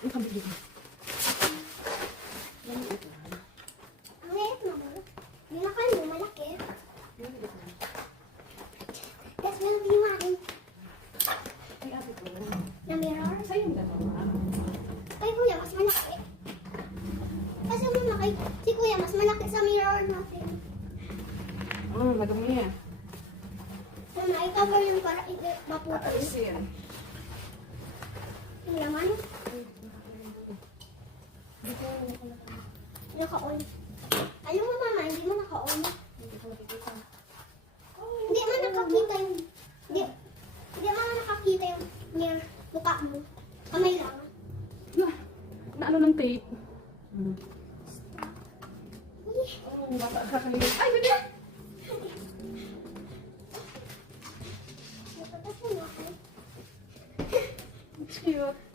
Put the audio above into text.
Ang kabit dito. Ang liit naman. Hindi na kayo malaki. Tapos meron din natin Ay, ate ko. na mirror. Sa'yo yung dalawa. Kay kuya, mas malaki. Kasi muna kay si kuya, mas malaki sa mirror natin. Madumi. Sana i-cover yung para maputol. Alisin. Yung laman. Naka-on. Alam mo mama, hindi mo naka-on. Hindi mo nakakita yung... Hindi mo nakakita yung mirror. Mukha mo. Kamay lang. Na ano ng tape? Uy, Bata ka kayo. Ay, bigla! natatas mo na ako. Cute.